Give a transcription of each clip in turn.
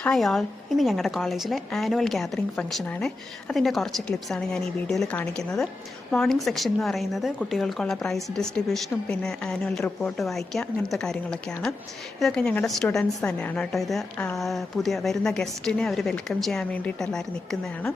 Hi all, ഇന്ന് ഞങ്ങളുടെ കോളേജിലെ ആനുവൽ ഗ്യാതറിംഗ് ഫംഗ്ഷനാണ്. അതിൻ്റെ കുറച്ച് ക്ലിപ്സാണ് ഞാൻ ഈ വീഡിയോയിൽ കാണിക്കുന്നത്. മോർണിംഗ് സെക്ഷൻ എന്ന് പറയുന്നത് കുട്ടികൾക്കുള്ള പ്രൈസ് ഡിസ്ട്രിബ്യൂഷനും പിന്നെ ആനുവൽ റിപ്പോർട്ട് വായിക്കുക അങ്ങനത്തെ കാര്യങ്ങളൊക്കെയാണ്. ഇതൊക്കെ ഞങ്ങളുടെ സ്റ്റുഡൻസ് തന്നെയാണ് കേട്ടോ. ഇത് പുതിയ വരുന്ന ഗസ്റ്റിനെ അവർ വെൽക്കം ചെയ്യാൻ വേണ്ടിയിട്ട് എല്ലാവരും നിൽക്കുന്നതാണ്.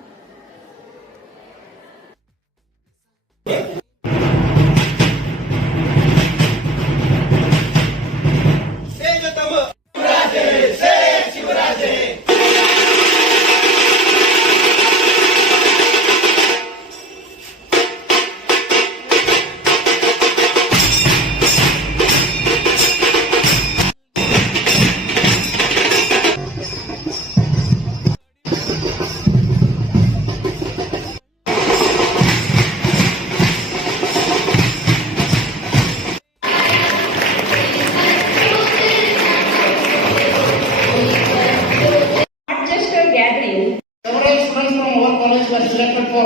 Several students from our college were selected for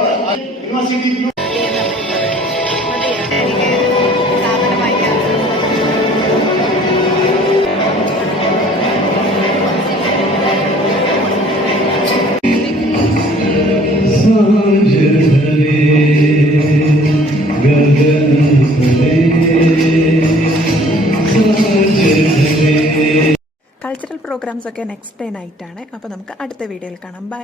university. Cultural programmes ഒക്കെ നെക്സ്റ്റ് ഡേ നൈറ്റാണ്. അപ്പോൾ നമുക്ക് അടുത്ത വീഡിയോയിൽ കാണാം. ബൈ.